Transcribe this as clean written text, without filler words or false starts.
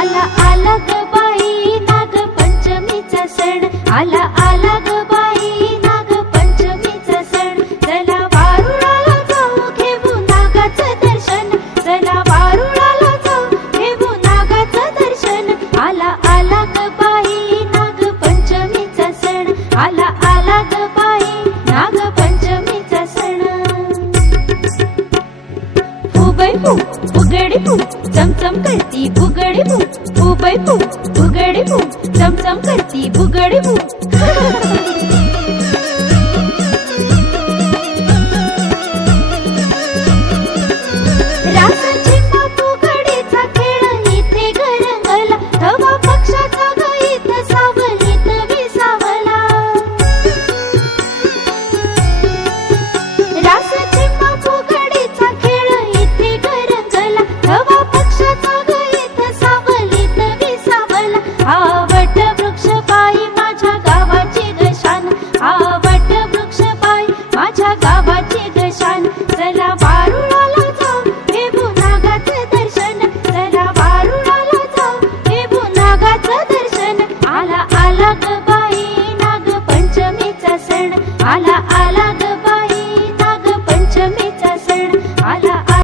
आला आला ग बाई नागपंचमीचा सण, आला आला ग बाई नागपंचमीचा सण. चला वारुळाला जाऊ घेऊ नागाचं दर्शन, चला वारुळाला जाऊ घेऊ नागाचं दर्शन. आला आला ग बाई नागपंचमीचा सण, आला आला ग बाई नागपंचमीचा सण. फुगडी फू फुगडी फू चमचम करती फुगडी फू फुगडी फू